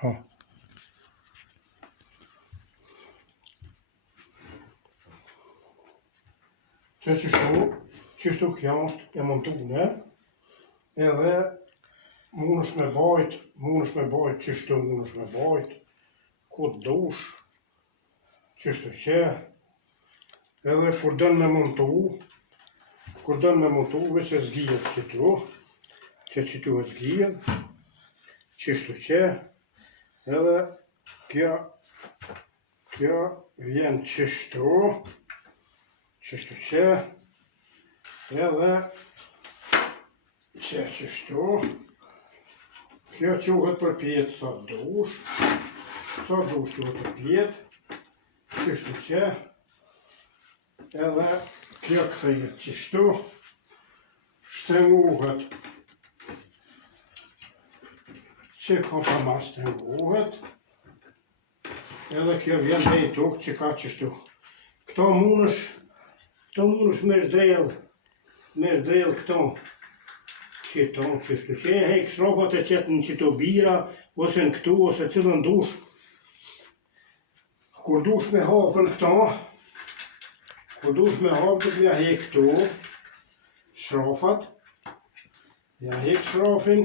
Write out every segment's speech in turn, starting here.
Ha. Që qështu kjo është e montune, edhe mundesh me bajt qështu mundesh me bajt, ku të dush, qështu që, edhe kur dën me montu, veç e zgjihet qëtu, që qëtu e zgjihet, qështu që, edhe kjo vjen qështu që, edhe që qështu, kjo quhet për pjetë sa dush quhet për pjetë, qështu që, edhe kjo kthehet qështu, shtrenguhet, që ka për mas shtrenguhet, edhe kjo vjen dhe i tukë që ka qështu. Këto mundesh me shdrel këto, qështu që e hek shrofat e qetë në qëto bira, ose në këtu, ose cilën dush. Kur dush me hapën këto, të ja hek këtu, shrofat, ja hek shrofin,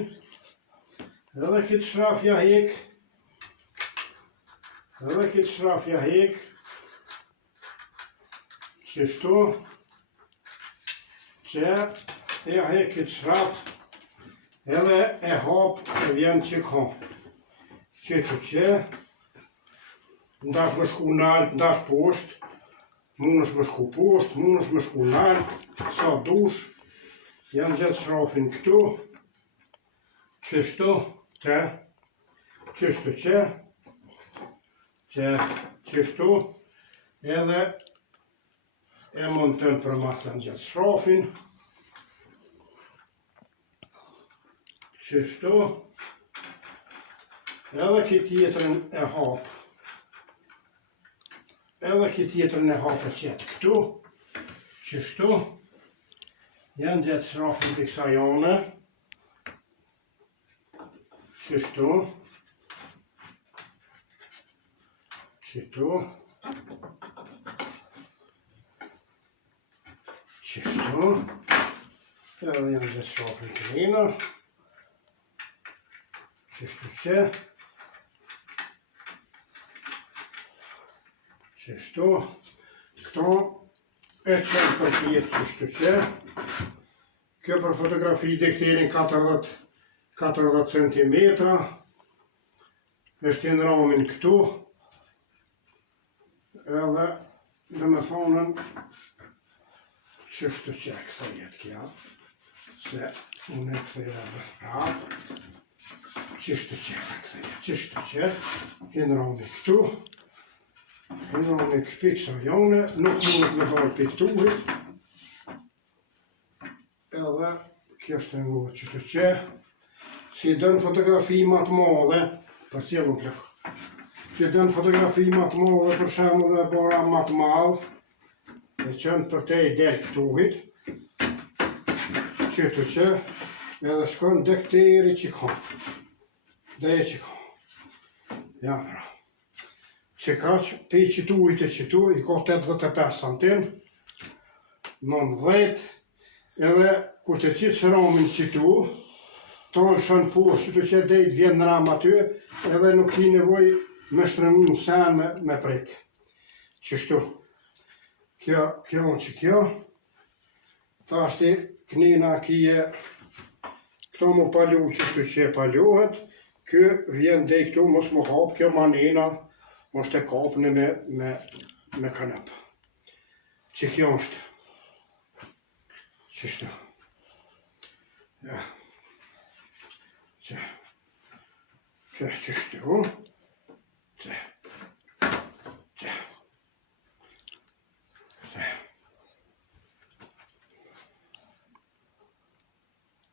edhe këtë shraf ja hek, qështu, që ja hek këtë shraf, edhe e hap e vjen që ka. Qështu që, ndash me shku nalt, ndash posht, mundesh me shku posht, mundesh me shku nalt, sa dush, janë gjetë shrafin këtu, qështu që, qështu, edhe e montën për masën gjatë shrafin, qështu, edhe këtë tjetërën e hapë, e qetë këtu, qështu, janë gjatë shrafin të kësa jone, qështu, edhe janë gjatë shrafin të lina, qështu që, qështu, këto e qenë për pjetë qështu që, kjo për fotografi dekterin 40 cm, është në ramin këtu, edhe dhe me thonën qështu që këthejet kja, se unë e këtheja bës prapë, qështu që në ramin këtu, në këpiksa jone, nuk mundet me falë pikturit, edhe kjo shtrengohet qështu që, si dënë fotografi ma të madhe, për sjellën plak, si dënë fotografi ma të madhe, për shemë dhe bara ma të madhe, e qënë për te i del këtuhit, qështu që, edhe shkon dhe këteri që ka, ja pra. Që ka që pe i qëtu i ka 85 cm, 90, edhe kur të qitë shramin qëtu, ta në shën poshtë qëtu që dhejt vjen në ram aty, edhe nuk i nevoj me shtrengu në sen me prek. Qështu, kjo, ta ashti knina kije, këto mu palu qështu që paluhet, kjo vjen dhej këtu, mos mu hap, kjo manina, mos të kapëni me kanep. Që kjo është. Qështu. Ja. Qështu.